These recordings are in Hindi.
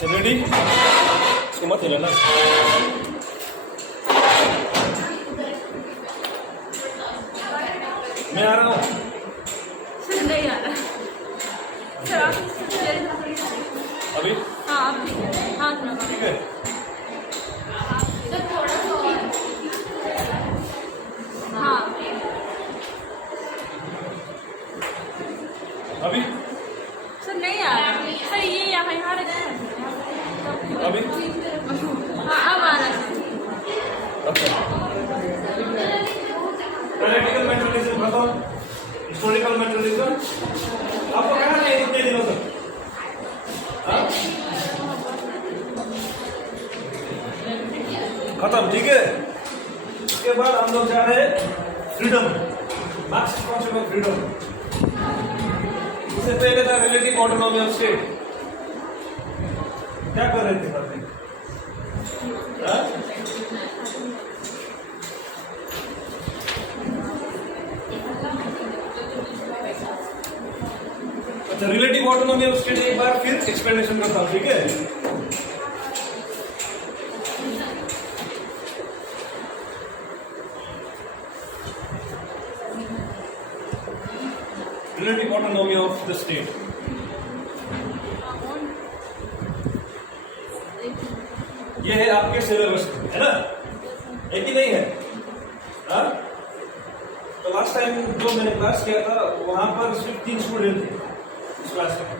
चल रेडी, इसको मत हिलाना। मैं आ रहा हूँ। सर नहीं आ रहा सर, आप अभी हाँ आप हाँ थोड़ा ठीक है। सर थोड़ा सा और हाँ अभी सर नहीं आ रहा सर, ये यहाँ रखा है अभी हाँ अब आ रहा है। अच्छा, प्रैक्टिकल मेटेरियलिज्म खत्म, हिस्टोरिकल मेटेरियलिज्म आपको कहना नहीं इतने दिनों तक। हाँ? खत्म, ठीक है। इसके बाद हम लोग जा रहे हैं freedom, Marxist concept of freedom. इससे पहले था रिलेटिव ऑटोनॉमी ऑफ स्टेट। क्या कर रहे थे पढ़ने? हाँ? अच्छा, रिलेटिव ऑटोनॉमी ऑफ स्टेट एक बार फिर एक्सप्लेनेशन करता हूं, ठीक है। Relative autonomy of the state, ये है आपके सिलेबस में, है ना? है कि नहीं है? हाँ? तो लास्ट टाइम जो मैंने क्लास किया था वहां पर सिर्फ 3 स्टूडेंट थे इस क्लास में।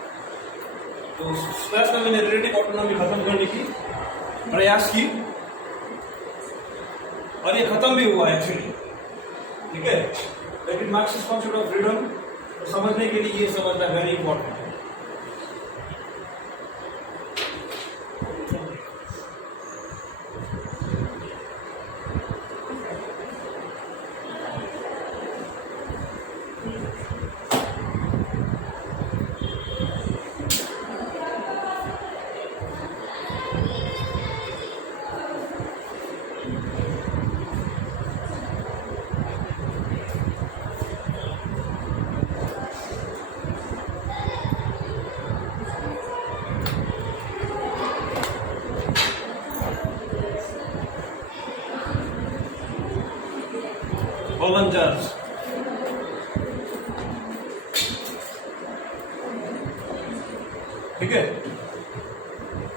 तो उस क्लास में मैंने रिलेटिव ऑटोनॉमी खत्म करने की प्रयास की और ये खत्म भी हुआ एक्चुअली, ठीक है। लेकिन मार्क्सिस्ट कॉन्सेप्ट ऑफ फ्रीडम समझने के लिए ये समझना वेरी इंपॉर्टेंट है। volunteers, ठीक है।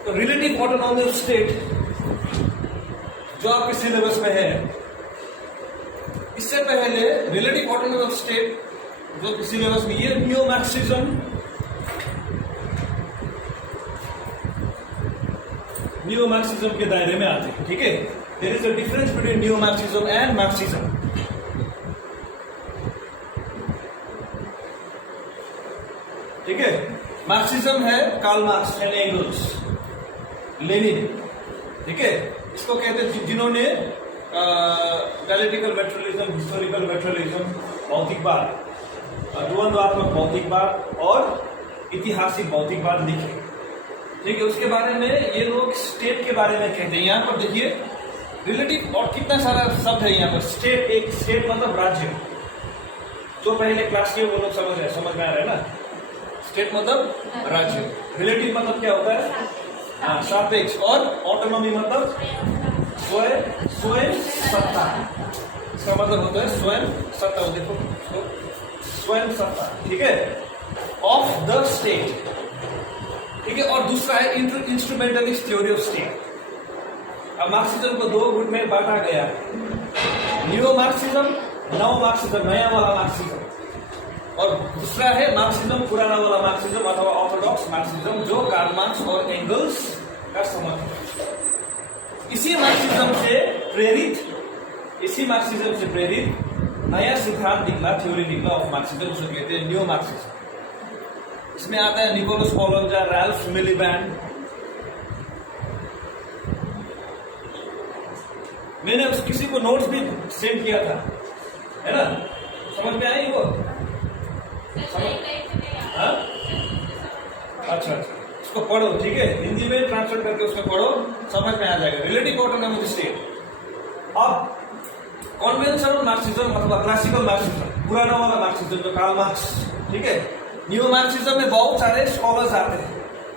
तो रिलेटिव ऑटोनॉमी ऑफ स्टेट जो आपके सिलेबस में है, इससे पहले रिलेटिव ऑटोनॉमी ऑफ स्टेट जो सिलेबस में, ये न्यू मार्क्सिज्म के दायरे में आते हैं, ठीक है। There is a difference between new Marxism and Marxism, ठीक है। मार्क्सिज्म है Karl Marx and Engels, Lenin, ठीक है। इसको कहते हैं जिन्होंने डायलेक्टिकल मेटेरियलिज्म, हिस्टोरिकल मेटेरियलिज्म, भौतिकवाद, द्वंद्वात्मक भौतिकवाद और ऐतिहासिक भौतिकवाद लिखे, ठीक है। उसके बारे में ये लोग स्टेट के बारे में कहते हैं। यहाँ पर देखिए रिलेटिव और कितना सारा शब्द है यहाँ पर। स्टेट, एक स्टेट मतलब राज्य, जो पहले क्लास के वो लोग समझ में आ रहा है ना। स्टेट मतलब राज्य, रिलेटिव मतलब क्या होता है? हाँ, सापेक्ष, और ऑटोनॉमी मतलब स्वयं सत्ता। इसका मतलब होता है स्वयं सत्ता, देखो स्वयं सत्ता, ठीक है, ऑफ द स्टेट, ठीक है। और दूसरा है इंस्ट्रूमेंटलिस्ट थ्योरी ऑफ स्टेट। अब मार्क्सिज्म को 2 गुट में बांटा गया, न्यू मार्क्सिज्म, नव मार्क्सिज्म, नया वाला मार्क्सिज्म, और दूसरा है मार्क्सिज्म, पुराना वाला मार्क्सिज्म अथवा ऑर्थोडॉक्स मार्क्सिज्म, जो कार्ल मार्क्स और एंगल्स का समर्थन। इसी मार्क्सिज्म से प्रेरित नया सिद्धांत निकला, थ्योरी निकला ऑफ मार्क्सिज्म, उसे कहते हैं न्यू मार्क्सिज्म। इसमें आता है निकोलस कोलोंजा, रैल्फ मिलीबैंड। मैंने किसी को नोट्स भी सेंड किया था, है ना? समझ में आई वो? हाँ? अच्छा, इसको पढ़ो, ठीक है। हिंदी में ट्रांसलेट करके उसको पढ़ो, समझ में आ जाएगा। Relative autonomy of state. अब कॉन्वेंशनल मार्क्सिज्म अथवा क्लासिकल मार्क्सिज्म, पुराना वाला मार्क्सिज्म जो कार्ल मार्क्स, ठीक है। न्यू मार्क्सिज्म में बहुत सारे स्कॉलर्स आते हैं,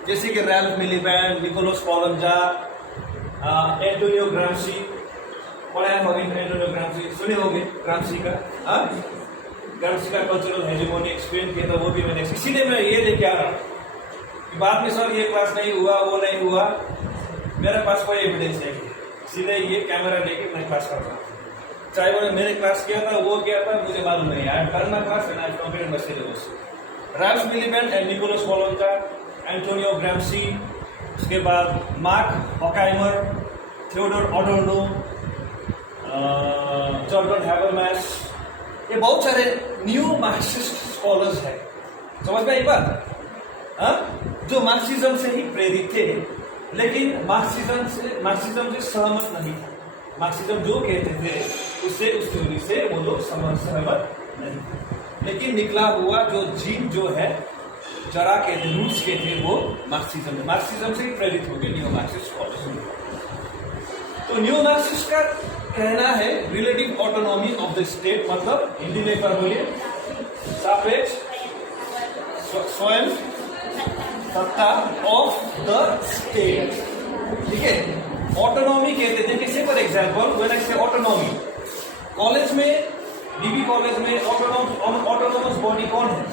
जैसे कि Ralph मिलीबैंड, Nicholas Poulantzas, Antonio Gramsci. पढ़ाया होगी एंटोनियो ग्राम्सी, सुने होंगे ग्राम्सी का। ग्राम्सी का कल्चरल हेजेमोनी एक्सप्लेन किया था, वो भी मैंने, इसीलिए मैं ये लेके आ रहा हूँ कि बाद में सर ये क्लास नहीं हुआ, वो नहीं हुआ, मेरे पास कोई एविडेंस नहीं है, इसीलिए ये कैमरा लेके मैं क्लास कर रहा हूँ। चाहे वो मैंने क्लास किया था, वो किया था, मुझे मालूम नहीं। I have done my class and I have completed my syllabus. Ralph Miliband and Nicholas Poulantzas, Antonio Gramsci, उसके बाद मार्क Horkheimer, Theodor Adorno, Jurgen Habermas, ये बहुत सारे न्यू मार्क्सिस्ट स्कॉलर्स हैं। समझ में एक बात? जो मार्क्सिज्म से ही प्रेरित थे, लेकिन मार्क्सिज्म से सहमत नहीं था। मार्क्सिज्म जो कहते थे उससे, उस थ्योरी से वो लोग सहमत नहीं थे, लेकिन निकला हुआ जो जीन जो है, जरा के थे, रूट्स के थे, वो मार्क्सिज्म से ही प्रेरित हो गए न्यू मार्क्सिस्ट स्कॉलर्स। तो न्यू मार्क्सिस्ट का कहना है relative autonomy of the state, मतलब हिंदी में एक बार बोलिए, सापेक्ष स्वयं सत्ता ऑफ द स्टेट। ठीक है, ऑटोनॉमी कहते थे। जैसे फॉर एग्जाम्पल व्हेन आई से ऑटोनॉमी, कॉलेज में, डीबी कॉलेज में ऑटोनॉमस बॉडी कौन है?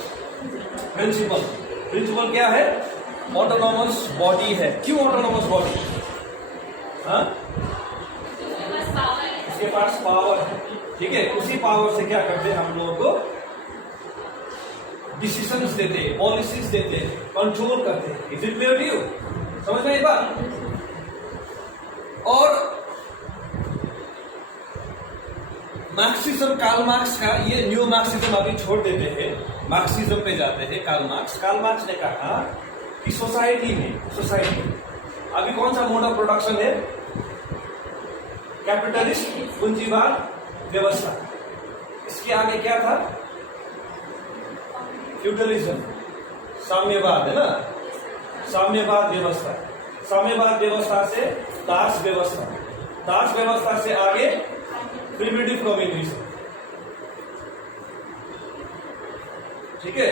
प्रिंसिपल क्या है? ऑटोनॉमस बॉडी है। क्यों ऑटोनॉमस बॉडी? उसके पास पावर है। ठीक है, उसी पावर से क्या करते हैं हम लोगों को? डिसीजंस देते, पॉलिसीज देते, कंट्रोल करते हैं। Is it clear to you? समझ में एक बात? और मार्क्सिज्म, कार्ल मार्क्स का, ये न्यू मार्क्सिज्म अभी छोड़ देते हैं, मार्क्सिज्म पे जाते हैं। कार्ल मार्क्स ने कहा कि सोसाइटी अभी कौन सा मोड ऑफ प्रोडक्शन है? कैपिटलिस्ट, पूंजीवाद व्यवस्था। इसके आगे क्या था? फ्यूडलिज्म, साम्यवाद, है ना? साम्यवाद व्यवस्था। साम्यवाद व्यवस्था से दास व्यवस्था, दास व्यवस्था से आगे प्रिमिटिव कम्युनिज्म। ठीक है,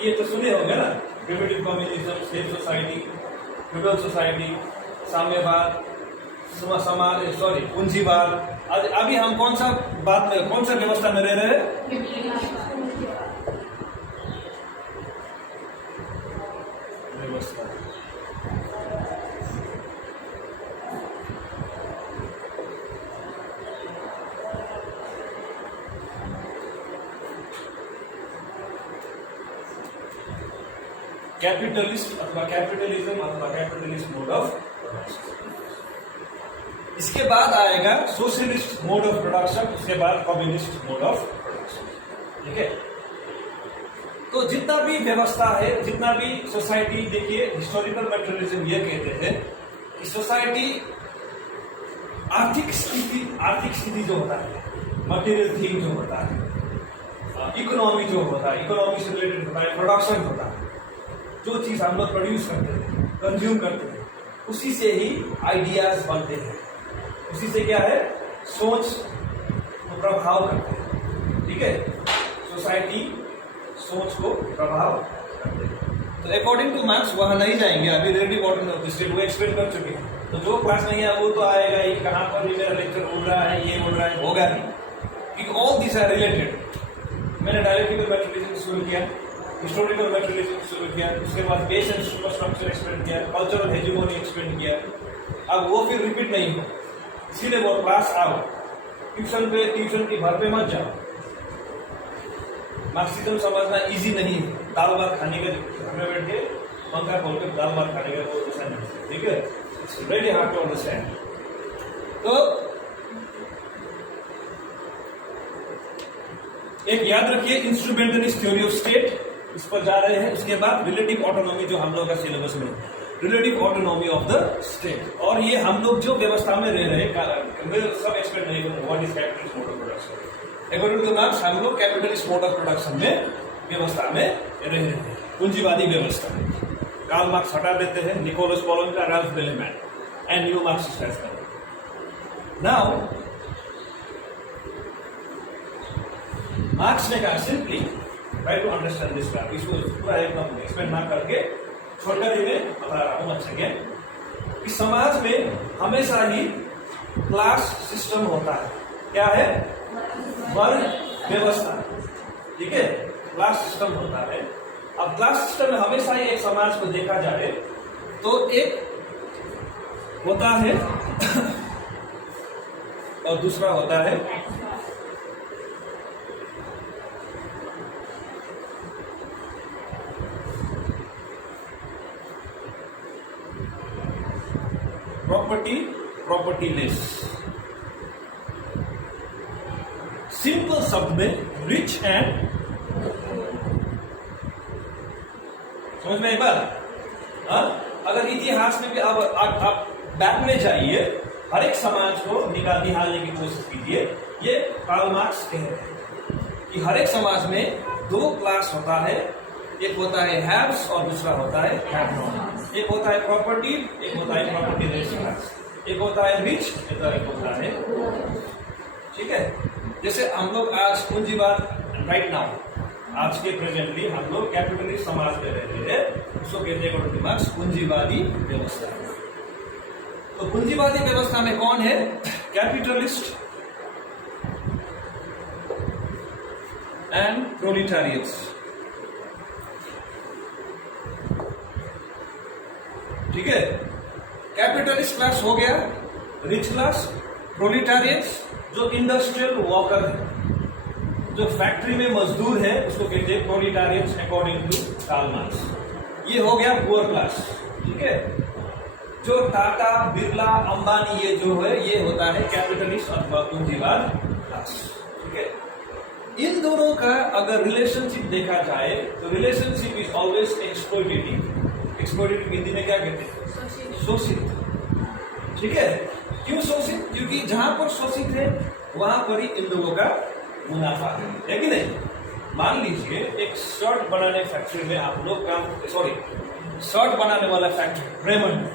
ये तो सुने होंगे ना, primitive communism, slave society, feudal society, साम्यवाद, पूंजीवाद। अभी हम कौन सा व्यवस्था में रह रहे हैं? व्यवस्था। कैपिटलिस्ट अथवा कैपिटलिज्म अथवा कैपिटलिस्ट मोड ऑफ प्रोडक्शन। इसके बाद आएगा सोशलिस्ट मोड ऑफ प्रोडक्शन, उसके बाद कम्युनिस्ट मोड ऑफ प्रोडक्शन। ठीक है, तो जितना भी व्यवस्था है, जितना भी सोसाइटी, देखिए हिस्टोरिकल मटेरियलिज्म ये कहते हैं कि सोसाइटी आर्थिक स्थिति जो होता है, मटेरियल थिंग जो होता है, इकोनॉमी जो होता है, इकोनॉमी से रिलेटेड होता है, प्रोडक्शन होता है, जो चीज हम लोग प्रोड्यूस करते हैं, कंज्यूम करते हैं, उसी से ही आइडियाज बनते हैं, उसी से क्या है? सोच को प्रभाव करते हैं। ठीक है, सोसाइटी सोच को प्रभाव करते हैं। तो अकॉर्डिंग टू मार्क्स वहां नहीं जाएंगे, अभी रिलेटिव ऑटोनॉमी ऑफ स्टेट वो एक्सप्लेन कर चुके हैं। तो जो क्लास नहीं है वो तो आएगा ही, कहाँ पर भी मेरा लेक्चर उड़ रहा है, ये उड़ रहा है, होगा ही, क्योंकि ऑल दिस आर रिलेटेड। मैंने डायलेक्टिकल मटेरियलिज्म शुरू किया, हिस्टोरिकल मटेरियलिज्म शुरू किया, उसके बाद बेस एंड सुपरस्ट्रक्चर एक्सप्लेन किया, कल्चरल हेजेमोनी एक्सप्लेन किया। अब वो फिर रिपीट नहीं हो, इसीलिए वो क्लास आओ, ट्यूशन की भर पे मत जाओ। मार्क्सिज्म समझना इजी नहीं है, दाल भात खाने का, घर में बैठ के पंखा खोल के दाल भात खाने का वो ऐसा नहीं। ठीक है, it's very hard to understand. तो एक याद रखिए, इंस्ट्रूमेंटलिस्ट थ्योरी ऑफ स्टेट, इस पर जा रहे हैं। उसके बाद रिलेटिव ऑटोनॉमी, जो हम लोग का सिलेबस में, relative autonomy of the state. और ये हम लोग जो व्यवस्था में रह रहे हैं, सब एक्सप्लेन नहीं करूंगा, what is capitalist mode of production. According two marks हम लोग कैपिटलिस्ट मोड ऑफ प्रोडक्शन में, व्यवस्था में रह रहे हैं, पूंजीवादी व्यवस्था। कार्ल मार्क्स हटा देते हैं, Nicholas Poulantzas, Ralph Miliband and new Marxist has come. Now Marx ने कहा simply try to understand this graph, इसको पूरा एकदम एक्सप्लेन ना करके छोड़कर ही मैं बता रहा हूं अच्छे के कि समाज में हमेशा ही क्लास सिस्टम होता है। क्या है? वर्ग व्यवस्था। ठीक है, क्लास सिस्टम होता है। अब क्लास सिस्टम में हमेशा ही एक समाज को देखा जाए तो एक होता है और दूसरा होता है प्रॉपर्टीलेस। सिंपल शब्द में रिच एंड, समझ में एक बात? अगर इतिहास में भी आप बैक में जाइए, हर एक समाज को निकालने की कोशिश कीजिए। ये कार्ल मार्क्स कह रहे हैं कि हर एक समाज में दो क्लास होता है, एक होता है हैव्स और दूसरा होता है हैव नॉट। एक होता है प्रॉपर्टी, एक होता है प्रॉपर्टीलेस क्लास। एक होता है रिच, एक होता है, ठीक है। जैसे हम लोग आज पूंजीवाद, राइट नाउ, आज के प्रेजेंटली हम लोग कैपिटलिस्ट समाज में रहते हैं, उसको कहते हैं कार्ल मार्क्स पूंजीवादी व्यवस्था। तो पूंजीवादी व्यवस्था में कौन है? Capitalist and proletariats. ठीक है, कैपिटलिस्ट क्लास हो गया, रिच क्लास, प्रोलिटारियट्स जो इंडस्ट्रियल वर्कर है, जो फैक्ट्री में मजदूर है, उसको कहते हैं प्रोलिटारियट्स अकॉर्डिंग टू कार्ल मार्क्स। ये हो गया पुअर क्लास। ठीक है, जो टाटा, बिरला, अंबानी ये जो है, ये होता है कैपिटलिस्ट अथवा पूंजीवाद क्लास। ठीक है, इन दोनों का अगर रिलेशनशिप देखा जाए तो relationship is always exploitative. Exploitative Hindi में क्या कहते हैं? शोषित। ठीक है, क्यों शोषित? क्योंकि जहां पर शोषित है वहां पर ही इन लोगों का मुनाफा है कि नहीं? मान लीजिए एक शर्ट बनाने फैक्ट्री में आप लोग काम, शर्ट बनाने वाला फैक्ट्री रेमंड,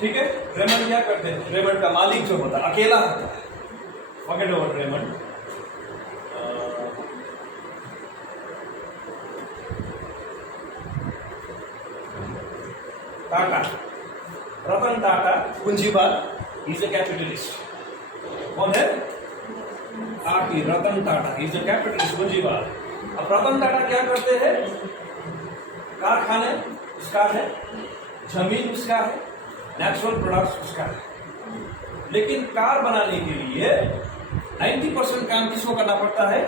ठीक है, रेमंड क्या करते हैं? रेमंड का मालिक जो होता है अकेला होता है, forget about Raymond. Tata, Ratan Tata पूंजीवाद, इज ए कैपिटलिस्ट। कौन है? आपकी Ratan Tata is a capitalist, पूंजीवाद। अब रतन टाटा क्या करते हैं? कारखाने उसका है, जमीन उसका है, नेचुरल प्रोडक्ट्स उसका है। लेकिन कार बनाने के लिए 90% काम किसको करना पड़ता है?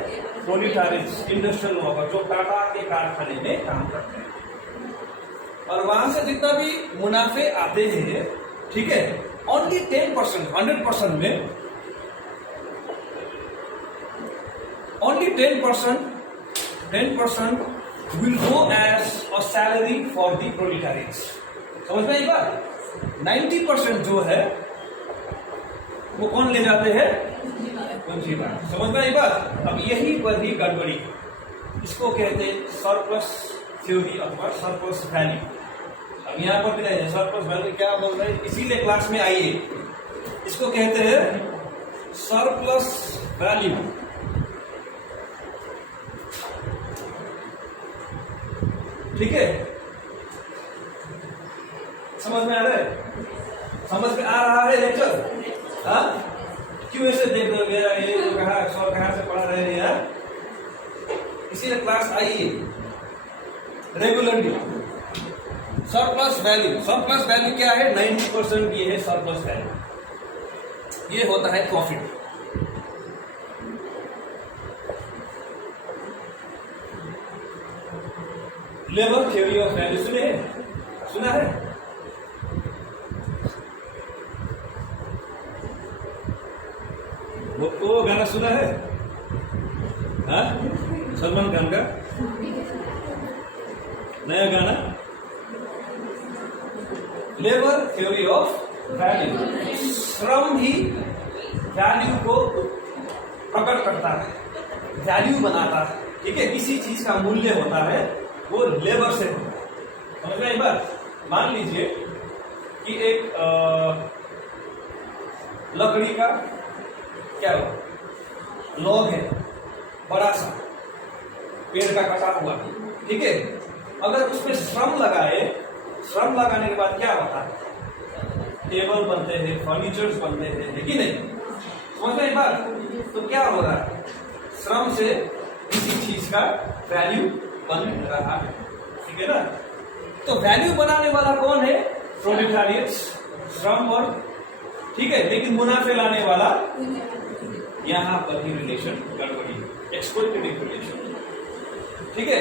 प्रोलिटारियट्स, इंडस्ट्रियल वर्कर, जो टाटा के कारखाने में काम करते हैं। और वहां से जितना भी मुनाफे आते हैं, ठीक है, ओनली 10%, 100% में only 10% will go as a salary for the proletariats. समझ में एक बात? 90% जो है वो कौन ले जाते हैं? पूंजीवाद। समझ में एक बात? अब यही पर ही गड़बड़ी, इसको कहते हैं सरप्लस थ्योरी अथवा सरप्लस वैल्यू। अब यहां पर भी नहीं है सरप्लस वैल्यू, क्या बोल रहे हैं? इसीलिए क्लास में आइए, इसको कहते हैं सरप्लस वैल्यू। ठीक है, समझ में आ रहा है? समझ में आ रहा है लेक्चर? हाँ, क्यों ऐसे देख रहे हो? मेरा ये कहाँ से पढ़ा रहे हैं यार? इसीलिए क्लास आइए regularly. Surplus value, surplus value क्या है? 90% ये है सरप्लस वैल्यू। ये होता है profit. Labour theory of value सुने हैं? सुना है? वो गाना सुना है? हाँ, सलमान खान का नया गाना लेबर थ्योरी ऑफ वैल्यू। श्रम ही वैल्यू को प्रकट करता है, वैल्यू बनाता है। ठीक है, किसी चीज का मूल्य होता है वो लेबर से होता है। समझ में एक बात? मान लीजिए कि एक लकड़ी का क्या लॉग है, बड़ा सा पेड़ का कटा हुआ, ठीक है, अगर उसमें श्रम लगाए, श्रम लगाने के बाद क्या होता है? टेबल बनते हैं, फर्नीचर्स बनते हैं, है कि नहीं? समझ में एक बात? तो क्या हो रहा है? श्रम से किसी चीज का वैल्यू बन रहा है, ठीक है ना? तो वैल्यू बनाने वाला कौन है? प्रोलेटारिएट्स, श्रम वर्ग, ठीक है। लेकिन मुनाफे लाने वाला, यहां पर ही रिलेशन गड़बड़ी, एक्सप्लॉइटेटिव रिलेशन, ठीक है।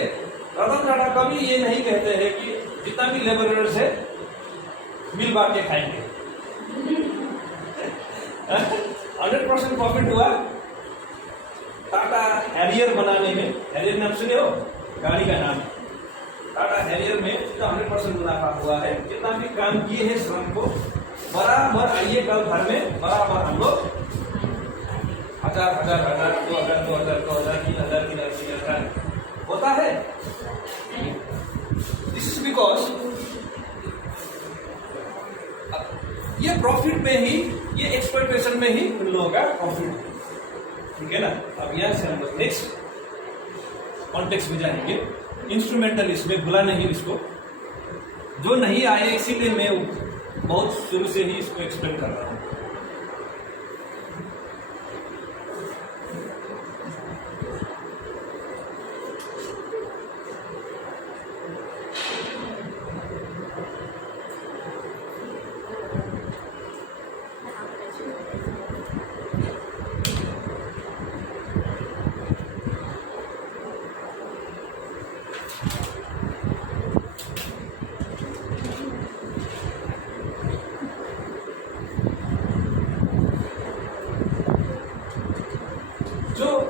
रतन टाटा कभी ये नहीं कहते हैं कि जितना भी लेबरर्स है मिल बांट के खाएंगे। 100% प्रॉफिट हुआ टाटा हैरियर बनाने में। हैरियर नाम सुने हो? गाड़ी का नाम। टाटा हैरियर में जितना 100% मुनाफा हुआ है, जितना भी काम किए हैं श्रम को, बराबर आइए कल घर में बराबर हम लोग 1000 2000 2000 3000 होता है। दिस इज बिकॉज ये प्रॉफिट में ही, ये एक्सप्लॉइटेशन में ही उन लोगों का प्रॉफिट है, ठीक है ना। अब यहां से हम लोग नेक्स्ट कॉन्टेक्स्ट में जाएंगे। इंस्ट्रूमेंटलिस्ट में भूला नहीं इसको, जो नहीं आए इसीलिए मैं बहुत शुरू से ही इसको एक्सप्लेन कर रहा हूं।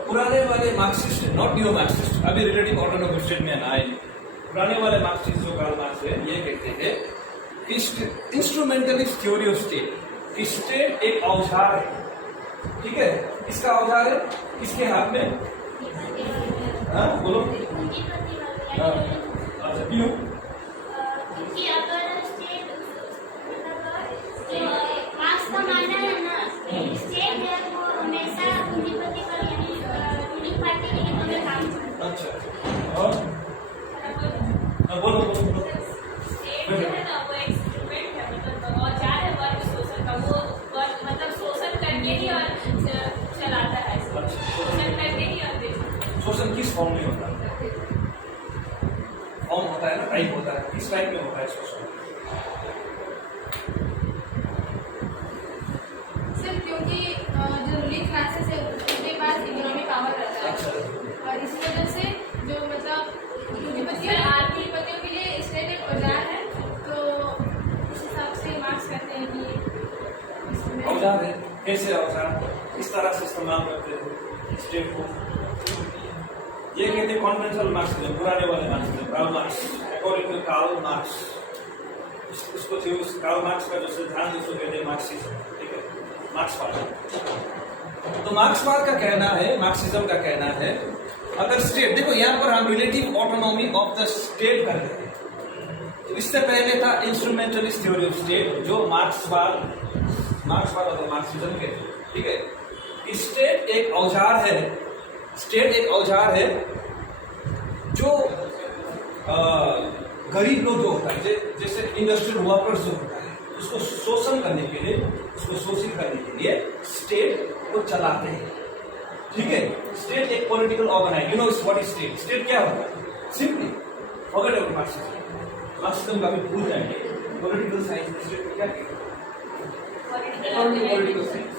पुराने वाले मार्क्सिस्ट, नॉट न्यू मार्क्सिस्ट, अभी रिलेटिव ऑटोनोमस स्टेट में आए, पुराने वाले मार्क्सिस्ट जो कार्ल मार्क्स है, ये कहते हैं कि इंस्ट्रूमेंटलिस्ट थ्योरी ऑफ स्टेट, कि स्टेट एक औजार है, ठीक है। किसका औजार है? किसके हाथ में? हाँ बोलो। अच्छा क्यों? क्योंकि अगर स्टेट मार्क्स का मानना है ना, स्टेट है वो हमेशा पूंजीपति पर यानी रूलिंग पार्टी के हितों में काम करता है। अच्छा और बोलो बोलो बोलो। स्टेट जो है ना वो एक्सपेरिमेंट है, मतलब औजार है वर्ग शोषण का। वो वर्ग मतलब शोषण करके ही और चलाता है, शोषण करके ही और देता है। शोषण किस फॉर्म में होता है? फॉर्म होता है ना, टाइप होता है, किस टाइप में होता है शोषण? सर क्योंकि जो रूलिंग क्लासेस है उनके पास इकोनॉमिक पावर रहता है, और इस वजह से जो मतलब पूंजीपतियों के लिए स्टेट एक औजार है, तो इस हिसाब से मार्क्स कहते हैं कि इसमें औजार है। कैसे औजार? इस तरह से इस्तेमाल करते हैं स्टेट को। ये कहते हैं कॉन्वेंशनल मार्क्सिज्म, पुराने वाले Marxism, Karl Marx, according to Karl Marx. उसको कार्ल मार्क्स का जो सिद्धांत है उसको कहते हैं मार्क्सिज्म, ठीक है, मार्क्सवाद। तो मार्क्सवाद का कहना है, मार्क्सिज्म का कहना है, अगर स्टेट, देखो यहाँ पर हम relative autonomy of the state कर रहे हैं। तो इससे पहले था इंस्ट्रूमेंटलिस्ट थ्योरी ऑफ स्टेट, जो मार्क्सवाद और मार्क्सिज्म के, ठीक है। स्टेट एक औजार है, स्टेट एक औजार है जो गरीब लोग जो होता है, जैसे इंडस्ट्रियल वर्कर्स जो होता है, उसको शोषण करने के लिए, उसको शोषित करने के लिए स्टेट को चलाते हैं, ठीक है। स्टेट एक political organize, you know what is state? State क्या होता है? Simply forget about Marxism, Marxism का भी भूल जाएंगे। पॉलिटिकल साइंस में स्टेट क्या कहते हैं? Political science,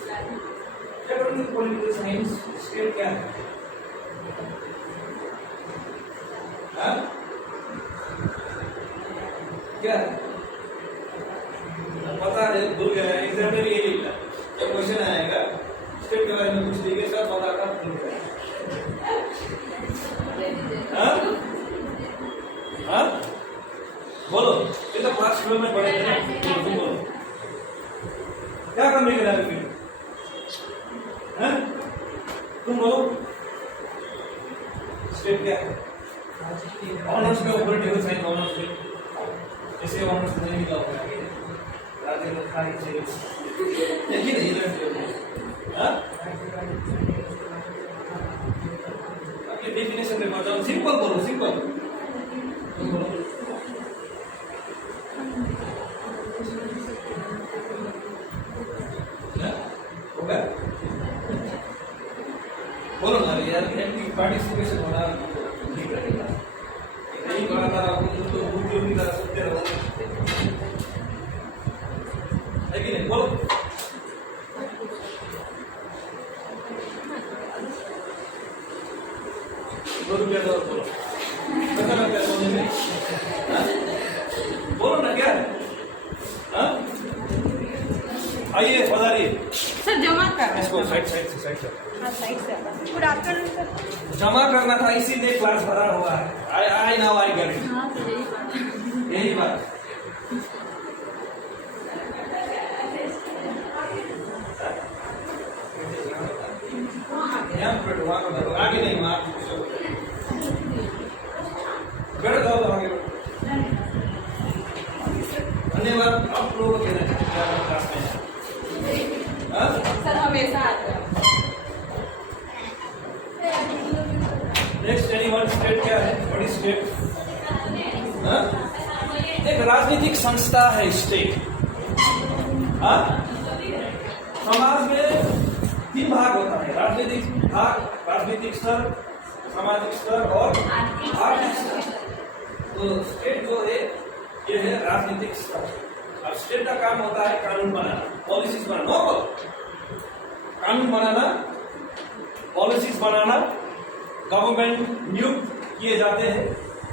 political science state क्या है? क्या पता है? भूल गया। एग्जाम में भी यही लिखा, जब क्वेश्चन आएगा स्टेट के बारे में कुछ लिखे, सर पता था भूल गया। बोलो, ये तो पांच किलो में पड़े थे। तुम बोलो क्या करने के लिए फिर? तुम बोलो स्टेट क्या है? ऑनर्स में पॉलिटिकल साइंस ऑनर्स में, इसे ऑनर्स नहीं मिला होगा, राजे लोग खाई चाहिए यही नहीं है। डेफिनेशन में बताओ, सिंपल बोलो, सिंपल बोलो। हो गया? बोलो ना यार, पार्टिसिपेशन होना नहीं करेगा। नहीं बड़ा तो वीडियो की तरह सुनते रहो, है कि नहीं? बोलो। 2 रुपया दो, बोलो कितना रुपया सोने में? बोलो ना क्या? हाँ? आइए पधारिए। सर जमा कर रहे इसको हैं। साइड से हाँ साइड से। Good afternoon sir. जमा करना था, इसीलिए क्लास भरा हुआ है। I now I get it. हाँ तो यही बात है। यही बात। यहाँ बैठो, वहाँ बैठो, आगे नहीं, वहाँ बैठ जाओ तो आगे बैठो। धन्यवाद आप लोगों को कहना चाहिए क्लास में। हाँ? सर हमेशा आते हैं। नेक्स्ट एनीवन स्टेट क्या है? बड़ी स्टेट एक राजनीतिक संस्था है स्टेट। हाँ? समाज में 3 भाग होता है, राजनीतिक भाग, राजनीतिक स्तर, सामाजिक स्तर और आर्थिक स्तर। तो स्टेट जो है ये है राजनीतिक स्तर। अब स्टेट का काम होता है कानून बनाना, पॉलिसीज बनाना, कानून बनाना, पॉलिसीज बनाना। गवर्नमेंट नियुक्त किए जाते हैं,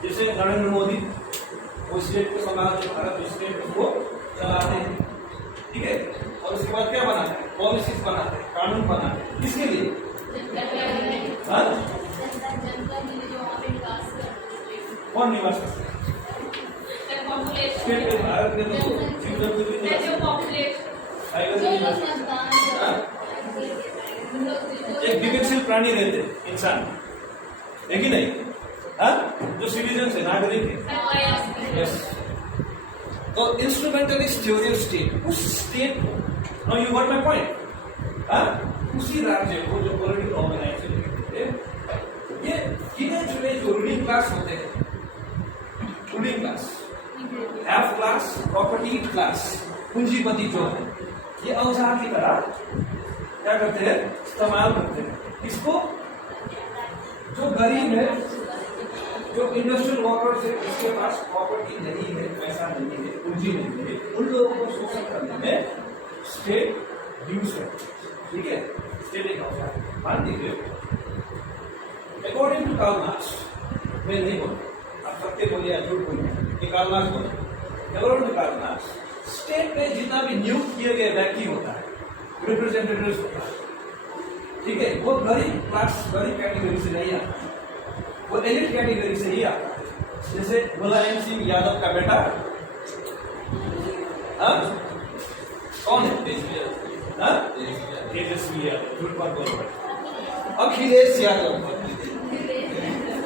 जैसे नरेंद्र मोदी वो स्टेट को संभालते हैं, भारत स्टेट को चलाते हैं, ठीक है। और उसके बाद क्या बनाते हैं? पॉलिसीज बनाते हैं, कानून बनाते हैं। किसके लिए? हाँ? कौन निवास करते हैं? स्टेट में भारत में तो एक विवेकशील प्राणी रहते हैं, इंसान है कि नहीं? हाँ? जो सिटीजन है, नागरिक है। यस। तो इंस्ट्रूमेंटलिस्ट थ्योरी ऑफ स्टेट, उस स्टेट को, now you got my point, हाँ? उसी राज्य को जो पॉलिटिकल ऑर्गेनाइजेशन है, ये गिने चुने जो रूलिंग क्लास होते हैं, ruling class, have class, property class, पूंजीपति जो है, ये औजार की तरह क्या करते हैं? इस्तेमाल करते हैं। इसको जो गरीब है, जो इंडस्ट्रियल वर्कर्स है, इसके पास प्रॉपर्टी नहीं है, पैसा नहीं है, पूंजी नहीं है, उन लोगों को शोषण करने में स्टेट यूज है, ठीक है? स्टेट एक औजार मान दीजिए। अकॉर्डिंग टू कार्ल मार्क्स, मैं नहीं बोलता, आप सत्य बोलिए, झूठ बोलिए, कार्ल मार्क्स बोले। According to Karl Marx, state में जितना भी नियुक्त किए गए व्यक्ति होता है, रिप्रेजेंटेटिव्स होता है, ठीक है, वो गरीब क्लास, गरीब कैटेगरी से नहीं आता, वो एलिट कैटेगरी से ही आता है। जैसे मुलायम सिंह यादव का बेटा, हाँ? कौन है? तेजस्वी यादव, झूठ मत बोलो। अखिलेश यादव,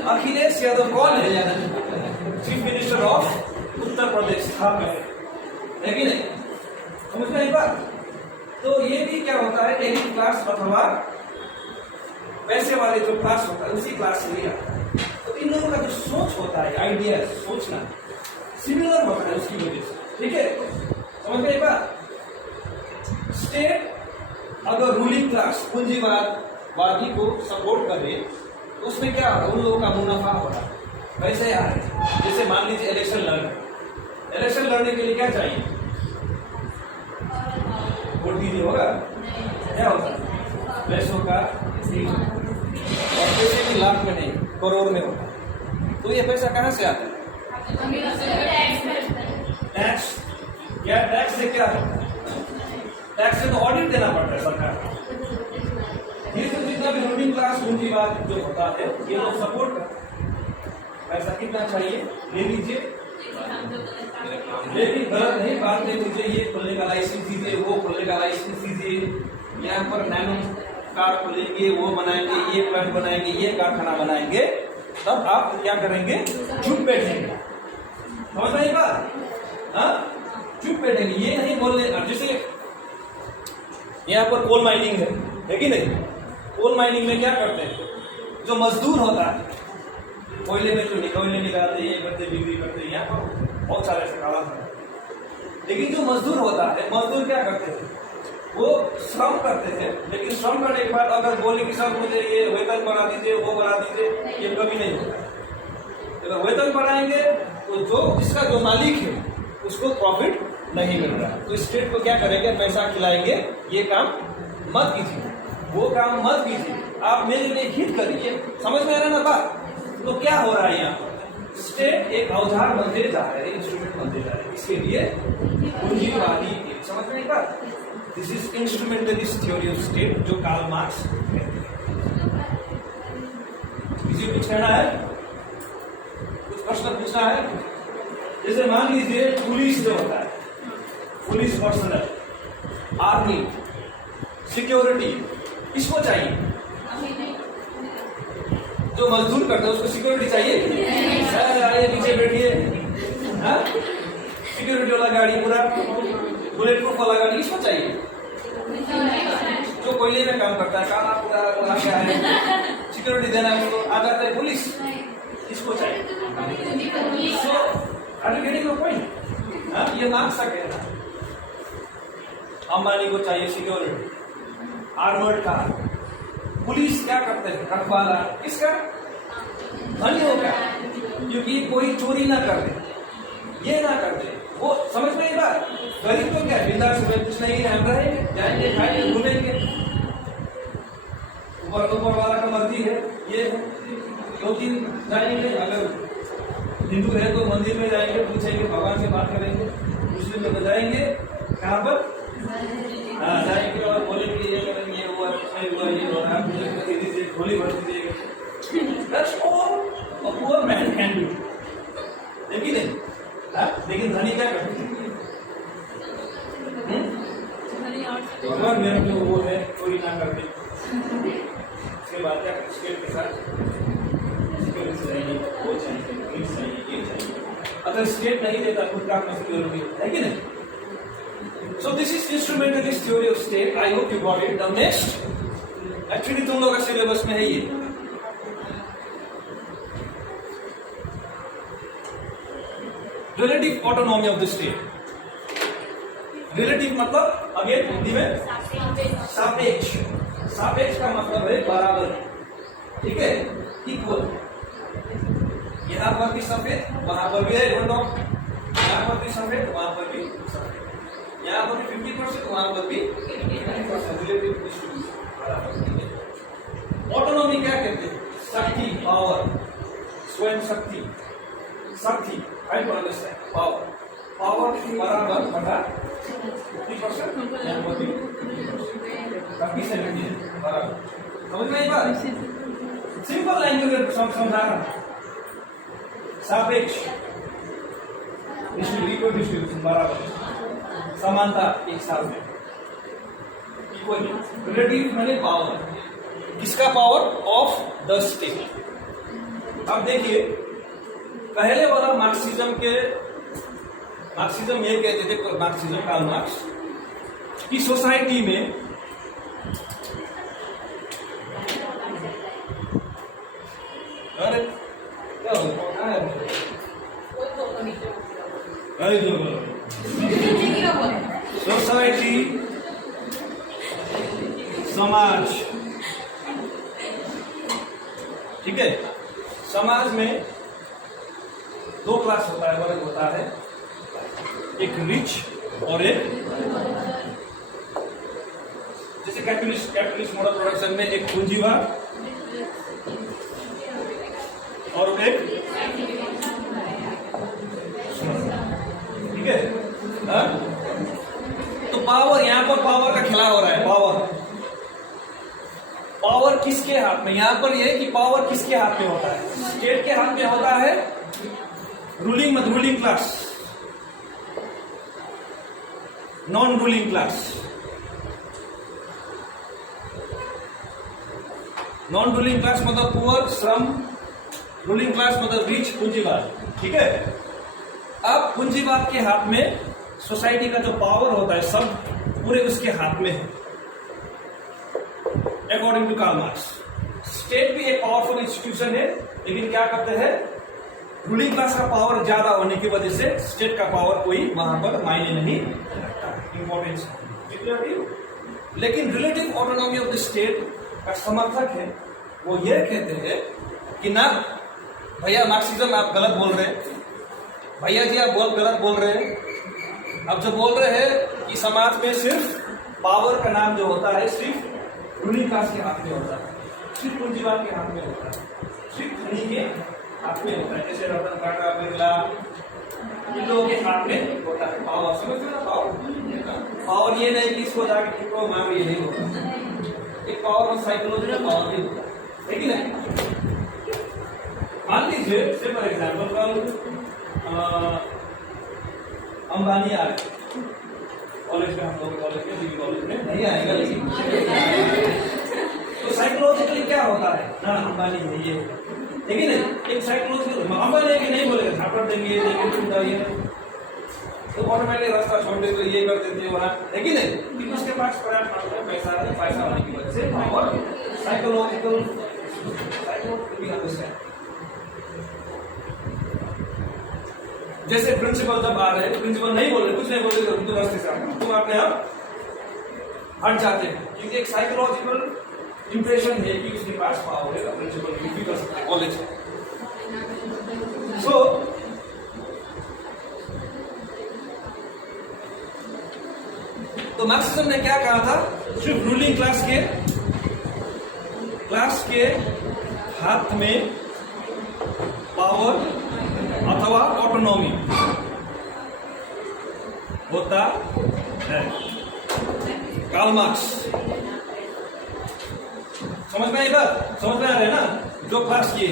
अखिलेश यादव कौन है? Chief minister of Uttar Pradesh था, है कि नहीं? समझ में आई बात? तो ये भी क्या होता है? एलिट क्लास अथवा पैसे वाले जो क्लास होता है, उसी क्लास से ही आता है। तो इन लोगों का जो सोच होता है, आइडिया, सोचना सिमिलर होता है उसकी वजह से, ठीक है? समझ में आई बात? स्टेट अगर रूलिंग क्लास पूंजीवादी को सपोर्ट करे तो उसमें क्या हो रहा है? उन लोगों का मुनाफा हो रहा है। वैसे आ रहे हैं, जैसे मान लीजिए इलेक्शन लड़ रहे, इलेक्शन लड़ने के लिए क्या चाहिए? वोट दीजिए, होगा क्या होता है? पैसों का, और पैसे भी लाख में नहीं, करोड़ में होता है। तो ये पैसा कहाँ से आता है? टैक्स। क्या टैक्स से क्या होता है? टैक्स से तो ऑडिट देना पड़ता है सरकार को। ये तो जितना भी रूलिंग क्लास पूंजीवाद जो होता है, ये लोग सपोर्ट करते हैं। पैसा कितना चाहिए? ले लीजिए, लेकिन गलत नहीं बात नहीं लीजिए, ये खोलने का लाइसेंस दीजिए, वो खोलने का लाइसेंस दीजिए, यहाँ पर नैनो कार खोलेंगे, वो बनाएंगे, ये प्लांट बनाएंगे, ये कारखाना बनाएंगे, तब आप क्या करेंगे? चुप बैठेंगे। समझ में आई बात? हाँ, चुप बैठेंगे, ये नहीं बोलने। जैसे यहाँ पर कोल माइनिंग है कि नहीं? कोल माइनिंग में क्या करते हैं? जो मजदूर होता है, कोयले में जो कोयले निकालते, ये करते, बिक्री करते, यहाँ पर बहुत सारे ऐसे काला है। लेकिन जो मजदूर होता है, मजदूर क्या करते हैं, वो श्रम करते हैं, लेकिन श्रम करने के बाद अगर बोले कि सर मुझे ये वेतन बढ़ा दीजिए, वो बढ़ा दीजिए, ये कभी नहीं होता है। अगर वेतन बढ़ाएंगे तो जो इसका जो मालिक है उसको प्रॉफिट नहीं मिल रहा, तो स्टेट को क्या करेंगे, पैसा खिलाएंगे, ये काम मत कीजिए, वो काम मत कीजिए, आप मेरे लिए हित करिए। समझ में आ रहा ना बात? तो क्या हो रहा है यहाँ पर, स्टेट एक औजार बनते जा रहे हैं, इंस्ट्रूमेंट बनते जा रहे हैं, इसके लिए पूंजीवादी। समझ में एक बात, this is instrumentalist theory of state, जो कार्ल मार्क्स कहते हैं। किसी को कुछ कहना है, कुछ प्रश्न पूछना है? जैसे मान लीजिए पुलिस जो होता है, पुलिस पर्सनल, आर्मी, सिक्योरिटी, किसको चाहिए? जो मजदूर करते हैं उसको सिक्योरिटी चाहिए? आइए नीचे बैठिए, सिक्योरिटी वाला गाड़ी, पूरा बुलेट प्रूफ वाला गाड़ी किसको चाहिए? जो कोयले में काम करता है, काला पूरा क्या है, सिक्योरिटी देना है उसको, आ जाता है पुलिस, किसको चाहिए? So, are you getting the point? ये मार्क्स का कहना है। अंबानी को चाहिए सिक्योरिटी, आर्मर्ड कार, पुलिस क्या करते हैं, रखवाला, किसका? धनियों का, क्योंकि कोई चोरी ना कर दे, ये ना कर दे, वो समझ में नहीं बात। गरीब तो क्या, बिंदास में कुछ नहीं है, हम रहेंगे, जाएंगे, खाएंगे, घूमेंगे, ऊपर वाला का मर्जी है, ये है। 2-3 जाएंगे, अगर हिंदू है तो मंदिर में जाएंगे, पूछेंगे, भगवान से बात करेंगे, मुस्लिम में तो जाएंगे, कहाँ पर? जाएंगे और बोलेंगे, ये करेंगे, ये हुआ, नहीं हुआ, ये हो रहा है, खोली भर दीजिएगा। That's all a poor man can do. लेकिन लेकिन धनी क्या करते हैं? भगवान मेरे जो वो है चोरी ना करते, इसके बाद क्या स्टेट के साथ चाहिए, वो चाहिए, ये चाहिए, अगर स्टेट नहीं देता खुद का अपना सिक्योरिटी है कि नहीं? So this is instrumentalist theory of state. I hope you got it. The next, actually तुम लोग का सिलेबस में है ये। Relative autonomy of the state. Relative मतलब अगेन हिंदी में सापेक्ष। सापेक्ष का मतलब है बराबर, ठीक है, इक्वल। यहाँ पर भी सफेद, वहां पर भी है, यहाँ पर भी सफेद, वहां पर भी सफेद, यहाँ पर भी 50%, वहां पर भी 50%, रिलेटिव डिस्ट्रीब्यूशन। ऑटोनॉमी क्या कहते हैं? शक्ति, पावर, स्वयं शक्ति, शक्ति, I don't understand, power, power बराबर बटा 50%, यहाँ पर भी 70 बराबर। समझ में आई बात? सिंपल लैंग्वेज में समझा रहा, सापेक्ष, इक्वल डिस्ट्रीब्यूशन, बराबर, समानता, एक साथ में, इक्वल। रिलेटिव माने पावर, किसका? Power of the state. अब देखिए पहले वाला मार्क्सिज्म ये कहते थे, मार्क्सिज्म कार्ल मार्क्स की सोसाइटी में अरे क्या होता है, सोसाइटी, समाज, ठीक है, समाज में 2 क्लास होता है, वर्ग होता है, एक रिच और एक, जैसे कैपिटलिस्ट मोड ऑफ प्रोडक्शन में एक पूंजीवाद और एक, ठीक है। तो पावर, यहां पर पावर का खिला हो रहा है, पावर किसके हाथ में? यहां पर यह कि पावर किसके हाथ में होता है? स्टेट के हाथ में होता है, ruling class, non ruling class. Non ruling class मतलब पुअर, श्रम, रूलिंग क्लास मतलब रिच, पूंजीवाद, ठीक है। अब पूंजीवाद के हाथ में सोसाइटी का जो पावर होता है, सब पूरे उसके हाथ में है, according to Karl Marx. State भी एक पावरफुल इंस्टीट्यूशन है, लेकिन क्या करते हैं? रूलिंग क्लास का पावर ज्यादा होने की वजह से स्टेट का पावर कोई वहां पर मायने नहीं रखता, इंपॉर्टेंस। लेकिन relative autonomy of the state का समर्थक है वो ये कहते हैं कि ना भैया मार्क्सिज्म आप गलत बोल रहे हैं, भैया जी आप बहुत गलत बोल रहे हैं। अब जो बोल रहे हैं कि समाज में सिर्फ पावर का नाम जो होता है सिर्फ रूलिंग क्लास के हाथ में होता है, सिर्फ पूंजीवाद के हाथ में होता है, सिर्फ धनी के हाथ में होता है, जैसे रतन टाटा, बिरला, इन लोगों के हाथ में होता है पावर। समझ रहे हो पावर ये नहीं कि इसको जाके ठिको मारो, ये नहीं होता। एक पावर और साइकोलॉजिकल पावर भी होता है कि नहीं। मान लीजिए से फॉर एग्जाम्पल कल अंबानी आ रहे कॉलेज में, हम लोग कॉलेज में, डिग्री कॉलेज में नहीं आएगा, लेकिन तो साइकोलॉजिकली क्या होता है ना, अंबानी है ये, लेकिन एक साइकोलॉजिकल अंबानी के नहीं बोलेगा, झापड़ देंगे, देंगे, तो ऑटोमेटिक रास्ता छोड़ देते, ये कर देते वहाँ, लेकिन नहीं, उसके पास पर्याप्त मात्रा में पैसा है, पैसा होने की वजह से और साइकोलॉजिकल जैसे प्रिंसिपल जब आ रहे हैं, प्रिंसिपल नहीं बोल रहे, कुछ नहीं बोल रहे, तुम रास्ते से आना, तुम अपने आप हट जाते हैं, क्योंकि एक साइकोलॉजिकल इंप्रेशन है कि उसके पास पावर है, प्रिंसिपल भी कर सकते हैं कॉलेज। सो तो मार्क्सिज्म ने क्या कहा था, सिर्फ रूलिंग क्लास के हाथ में पावर अथवा ऑटोनॉमी होता है। कार्ल मार्क्स, समझ में आई बात, समझ में आ रहे हैं ना जो क्लास किए।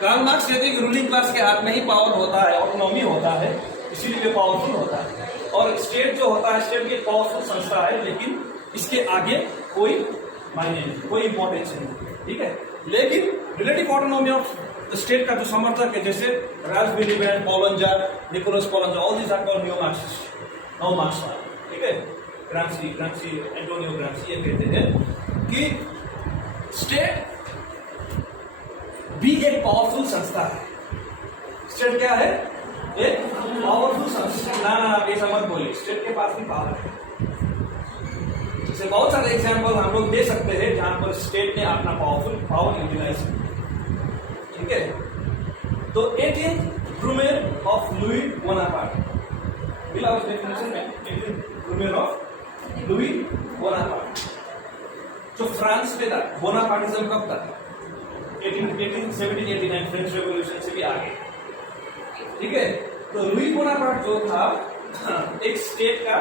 कार्ल मार्क्स कहते हैं कि रूलिंग क्लास के हाथ में ही पावर होता है, ऑटोनॉमी होता है, इसीलिए वे पावरफुल होता है। और स्टेट जो होता है, स्टेट की पावरफुल संस्था है, लेकिन इसके आगे कोई मायने नहीं, कोई इंपॉर्टेंस नहीं, ठीक है। लेकिन relative autonomy of the state का जो समर्थक है, जैसे Ralph Miliband, Poulantzas, Nicholas Poulantzas, all these are called new Marxist, ठीक है। ग्राम्सी, एंटोनियो ग्राम्सी ये कहते हैं कि स्टेट भी एक पावरफुल संस्था है। स्टेट क्या है? एक पावरफुल संस्था। ना ऐसा मत बोलिए, स्टेट के पास भी पावर है। जैसे बहुत सारे एग्जाम्पल हम लोग दे सकते हैं जहां पर स्टेट ने अपना पावर यूटिलाइज किया, ठीक है। तो 18th ब्रूमेर ऑफ लुई बोनापार्ट, मिला उस डेफिनेशन में 18th ब्रूमेर ऑफ लुई बोनापार्ट, जो फ्रांस में था। बोनापार्टिज्म कब था? 1789 फ्रेंच रेवोल्यूशन से भी आगे, ठीक है। तो लुई बोनापार्ट जो था एक स्टेट का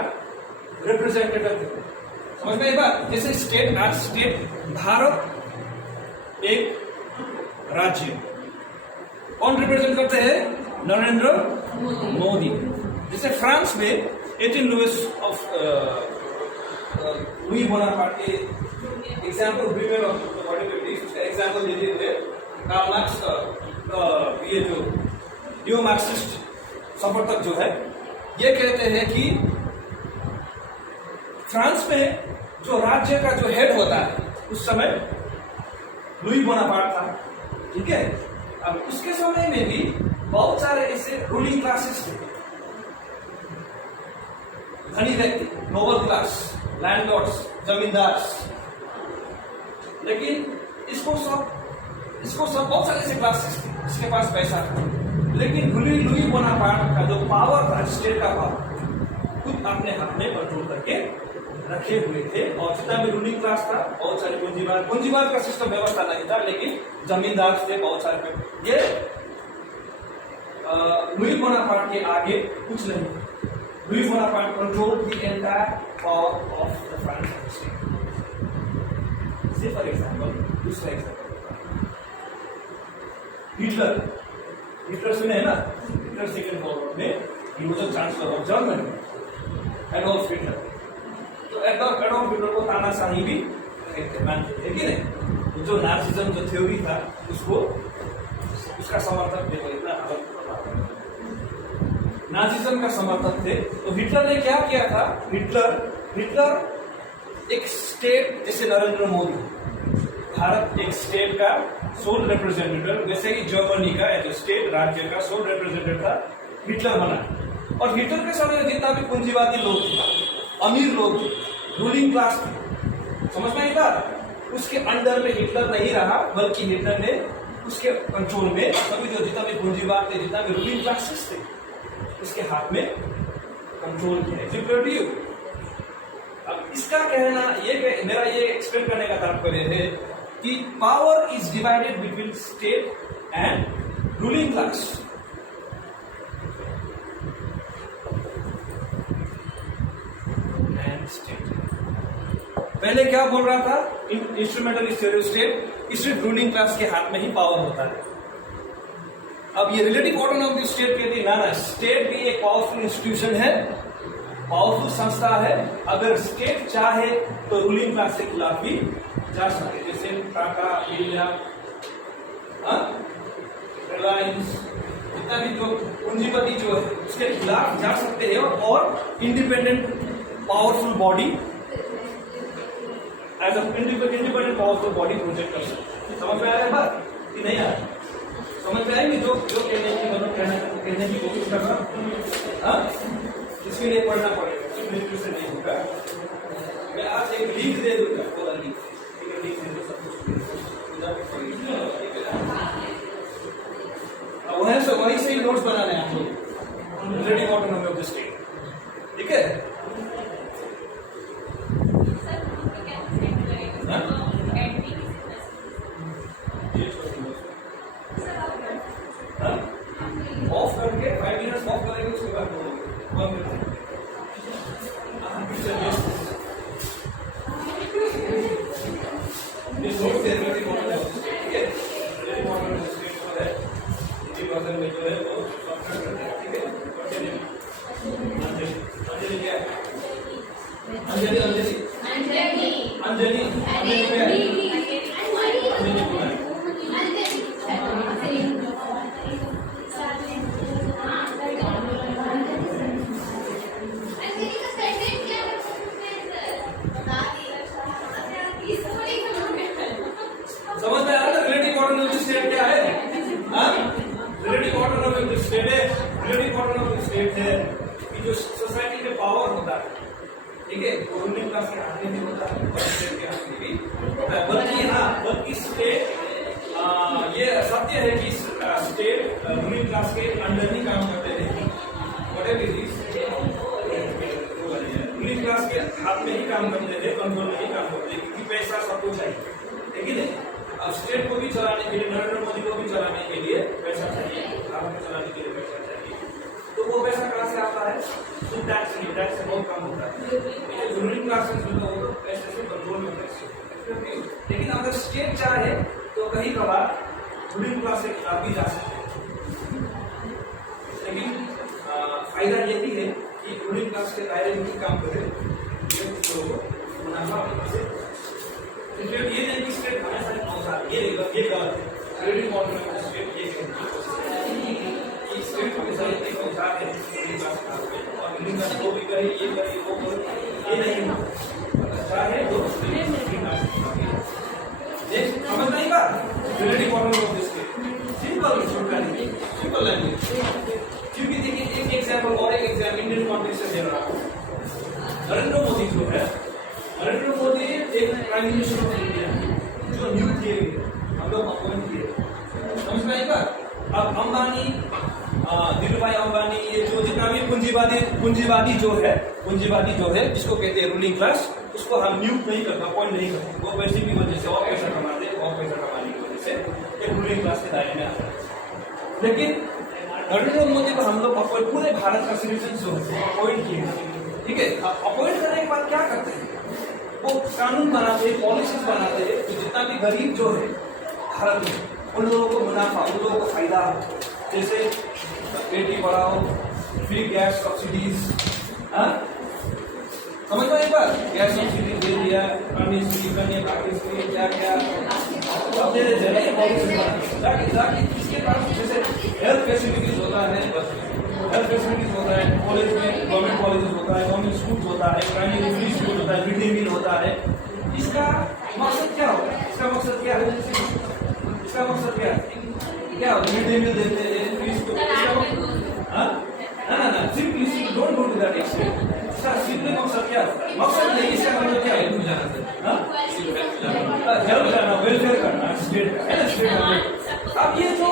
रिप्रेजेंटेटिव, समझ में एक बात। जैसे स्टेट, आज स्टेट भारत एक राज्य, कौन रिप्रेजेंट करते हैं? नरेंद्र मोदी। जैसे फ्रांस में 18 लुई बोनापार्ट के एग्जाम्पल ब्रूमेर ऑफ उसका एग्जाम्पल देते हुए कार्ल मार्क्स ये जो न्यू मार्क्सिस्ट समर्थक जो है, ये कहते हैं कि फ्रांस में जो राज्य का जो हेड होता है उस समय लुई बोनापार्ट था, ठीक है। अब उसके समय में भी बहुत सारे ऐसे रूलिंग क्लासेस थे, धनी व्यक्ति, नोबल क्लास, लैंडलॉर्ड्स, जमींदार, लेकिन इसको सब बहुत सारे ऐसे क्लासेस थे जिसके पास पैसा था। लेकिन लुई बोनापार्ट का जो पावर था, स्टेट का पावर, खुद अपने हाथ में कंट्रोल करके रखे हुए थे। और जितना भी रूलिंग क्लास था, बहुत सारे पूंजीवाद का सिस्टम व्यवस्था नहीं था, लेकिन जमींदार थे बहुत सारे। ये लुई बोनापार्ट के आगे कुछ नहीं। Louis Bonaparte control the entire power of the France state. For example, दूसरा एग्जाम्पल, हिटलर सुने है ना? हिटलर सेकेंड वर्ल्ड वॉर में he was the chancellor of Germany, Adolf Hitler. तो एडोल्फ हिटलर को तानाशाही भी मानते थे कि नहीं? तो जो नाजिज्म जो थ्योरी था उसका समर्थक देखो, इतना नाजिज्म का समर्थक थे। तो हिटलर ने क्या किया था? हिटलर एक स्टेट, जैसे नरेंद्र मोदी, भारत एक स्टेट का सोल रिप्रेजेंटेटिव, वैसे ही जर्मनी का जो स्टेट राज्य का सोल रिप्रेजेंटेटिव था हिटलर बना। और हिटलर के समय जितना भी पूंजीवादी लोग थे, अमीर लोग थे, रूलिंग क्लास थे, समझ में आई बात, उसके अंडर में हिटलर नहीं रहा, बल्कि हिटलर ने उसके कंट्रोल में सभी जो जितना भी पूंजीवाद थे, जितना भी रूलिंग क्लासेस थे, उसके हाथ में कंट्रोल किया। अब इसका कहना ये, मेरा ये एक्सप्लेन करने का तात्पर्य है कि power is divided between state and ruling class. पहले क्या बोल रहा था, इंस्ट्रूमेंटल स्टेट, सिर्फ रूलिंग क्लास के हाथ में ही पावर होता है। अब ये रिलेटिव ऑटोनॉमी स्टेट कहते हैं ना, स्टेट भी एक पावरफुल इंस्टीट्यूशन है, पावरफुल संस्था है। अगर स्टेट चाहे तो रूलिंग क्लास के खिलाफ भी जा सकते, जैसे टाटा, इंडिया, रिलायंस, जितना भी जो पूंजीपति जो है उसके खिलाफ जा सकते हैं और independent powerful body as a independent powerful body project कर सकते। समझ में आ रहा है बात कि नहीं आ रहा? समझ में आएगी जो जो कहने की मतलब कहने की कोशिश कर रहा, इसके लिए पढ़ना पड़ेगा, सिर्फ से नहीं होगा। मैं आज एक लिंक दे दूंगा, पूरा लिंक दे दो सब कुछ, वहीं से ही नोट्स बनाने हैं आप लोग, relative autonomy of the state, ठीक है? ऑफ करके 5 मिनट्स ऑफ करेंगे, उसके बाद बोलेंगे। में जो है वो ठीक है। अंजलि क्या है? अंजलि अंजलि अंजलि समझ में आ रहा है? रिलेटिव ऑटोनॉमी स्टेट क्या है? रिलेटिव ऑटोनॉमी स्टेट है, रिलेटिव ऑटोनॉमी स्टेट है कि जो सोसाइटी में पावर होता है, ठीक है, रूलिंग क्लास के हाथ में भी होता है और स्टेट के हाथ में भी होता है। बल्कि स्टेट ये सत्य है कि स्टेट रूलिंग क्लास के अंडर ही काम करते हैं, रूलिंग क्लास के हाथ में ही काम करते हैं, कंट्रोल में ही काम करते हैं, क्योंकि पैसा सबको चाहिए, ठीक है नहीं? अब स्टेट को भी चलाने के लिए, नरेंद्र मोदी को भी चलाने के लिए पैसा चाहिए, भारत को चलाने के लिए पैसा चाहिए, तो वो पैसा कहाँ से आता है? तो टैक्स से बहुत कम होता है। रूलिंग क्लास वो तो पैसे से कंट्रोल में पैसे, लेकिन अगर स्टेट चाहे तो कहीं कभार रूलिंग क्लास के खिलाफ भी जा सकते हैं, लेकिन फायदा ये भी है कि रूलिंग क्लास के दायरे में ही काम करे, मुनाफा से ये नहीं कि स्टेट हमेशा नहीं, ये गलत है। रिलेटिव ऑटोनॉमी स्टेट ये कि स्टेट हमेशा एक औजार है रूलिंग क्लास के हाथ में, और रूलिंग क्लास को भी करे, ये करे, वो करे, ये नहीं होता। चाहे तो समझ नहीं बात? Relative autonomy state simple language. क्योंकि देखिए एक एग्जाम्पल और एक एग्जाम्पल इंडियन कॉन्टेक्स्ट से दे रहा हूँ। नरेंद्र मोदी जो है, नरेंद्र मोदी एक प्राइम मिनिस्टर ऑफ इंडिया जो न्यू किए हम लोग अपॉइंट किए, समझ में आएगा? अब अंबानी, धीरू भाई अंबानी, ये जो जितना भी पूंजीवादी जो है जिसको कहते हैं रूलिंग क्लास, उसको हम न्यू नहीं करते, अपॉइंट नहीं करते। वो पैसे की वजह से और पैसा कमाते हैं, और पैसा कमाने की वजह से एक रूलिंग क्लास के दायरे में आता है। लेकिन नरेंद्र मोदी को हम लोग अपॉइंट, पूरे भारत का सिटीजन जो है अपॉइंट किए, ठीक है? अपॉइंट करने के बाद क्या करते हैं? वो कानून बनाते हैं, पॉलिसीज बनाते हैं, तो जितना भी गरीब जो है भारत में, उन लोगों को मुनाफा, उन लोगों को फायदा हो, जैसे Beti Padhao, free gas subsidies, समझ में एक बार? गैस सब्सिडी दे दिया, क्या क्या अपने जगह पॉलिसी बनाते, इसके पास जैसे हेल्थ फैसिलिटीज होता है, कॉलेज में गवर्नमेंट कॉलेज होता है, गवर्नमेंट स्कूल होता है, प्राइमरी इंग्लिश स्कूल होता है, मिड डे मील होता है। इसका मकसद क्या होता है? इसका इसका मकसद क्या है? क्या मिड डे मील देते हैं फीस को, इसका मकसद हाँ ना simply don't go to that extent. इसका सिंपली मकसद क्या होता है? मकसद नहीं, इसका मतलब क्या है? हेल्प करना, वेलफेयर करना स्टेट का है ना, स्टेट का। अब ये जो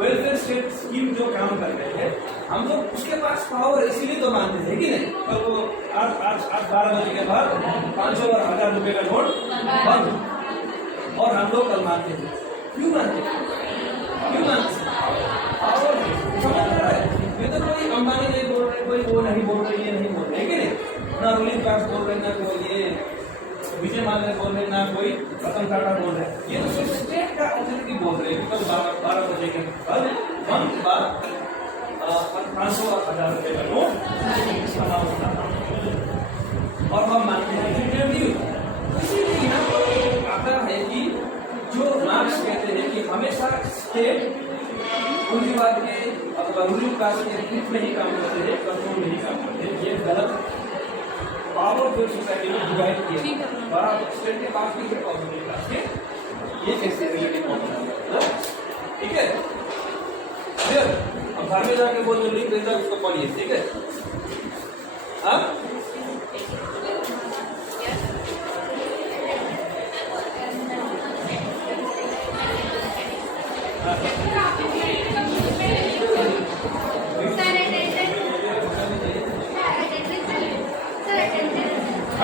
वेलफेयर स्टेट स्कीम जो काम कर रहे हैं, हम लोग उसके पास पावर इसीलिए तो मानते हैं कि नहीं? कल वो आज 12 बजे के बाद 500 और 1000 रुपए का नोट बंद, और हम लोग कल मानते थे। क्यों मानते थे? पावर समझ रहा है? ये तो कोई अंबानी नहीं बोल रहे, कोई वो नहीं बोल रहे, ये नहीं बोल रहे, कि नहीं? ना रूलिंग क्लास बोल रहे, ना कोई ये विजय माल्या बोल रहे, ना कोई रतन टाटा बोल रहे। ये तो सिर्फ स्टेट का अथॉरिटी बोल रहे हैं कि कल 12 बजे के बाद 500 और 1000 रुपए का नोट बनाना, और हम मानते हैं इसीलिए यहाँ पर आता है कि जो मार्क्स कहते हैं कि हमेशा स्टेट पूंजीवाद के अथवा रूलिंग क्लास के हित में ही काम करते हैं, कंट्रोल में ही काम करते हैं। ये गलत पावर जो सोसाइटी में डिवाइड किया, स्टेट के पास भी है और रूलिंग क्लास के, ये कैसे रिलेटिव पावर है, ठीक है? फिर अब घर में जाके वो जो लिंक देता है उसको पढ़िए, ठीक है? हाँ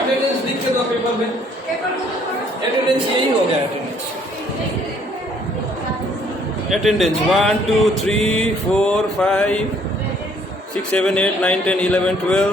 अटेंडेंस लिख के दो पेपर में। अटेंडेंस यही हो गया, अटेंडेंस 1 2 3 4 5 6 7 8 9 10 11 12